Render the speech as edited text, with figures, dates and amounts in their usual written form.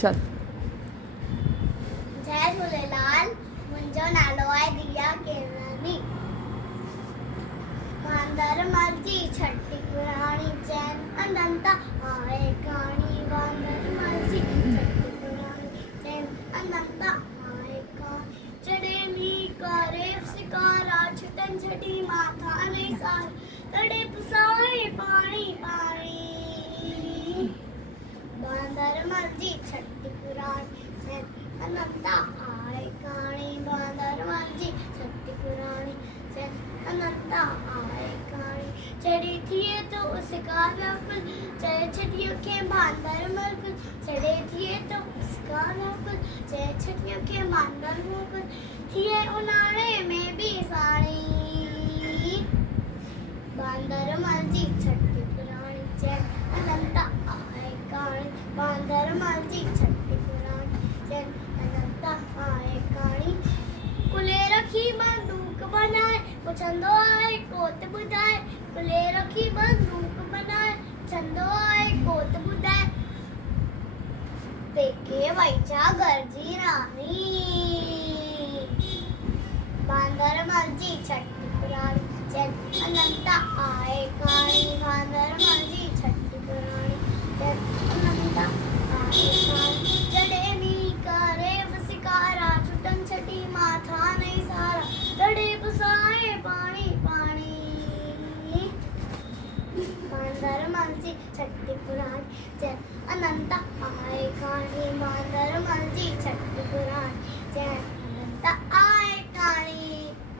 चल। जय झूलेलाल। मुंहिंजो नालो आहे दिया केवलानी। वांदरमल जी छठी पुराणी चैन अनंत आहे कहाणी। वांदरमल जी छठी पुराणी चैन अनंत आहे कहाणी। चढ़े मींहुं करे सिकारा छुटन छठी माथा ने सार तड़े पुसाए पाणी पाणी। वांदरमल जी छठी पुराणी चैन अनंत आहे कहाणी। वांदरमल जी छठी पुराणी चैन अनंत आहे कहानी। चढ़ी थिए तो उसका व्याकुल चढ़े छठियों के वांदरमल कुल। चढ़े थिए तो उसका व्याकुल चढ़े छठियों के वांदरमल कुल। थिए उन्हारे में भी साड़ी। वांदरमल जी छठी पुराणी चैन अनंत आहे कहानी। वांदरमल जी छठी पुराणी चैन अनंत आहे कहानी। कुले रखी बंदूक बनाए पुछंदो आहे कोत ॿुधाए। कुले रखी बंदूक बनाए पुछंदो आहे कोत ॿुधाए। पेके वैचा घर जी रानी। वांदरमल जी छठी पुराणी चैन अनंत आहे कहाणी। वांदरमल जी छठी पुराणी चैन अनंत आहे कहाणी। जॾहिं मींहुं करे सिकारा छुटन छठी माथा नहीं सारा तड़े पुसाए पाणी पाणी। वांदरमल जी छठी पुराणी चैन अनंत आहे कहाणी।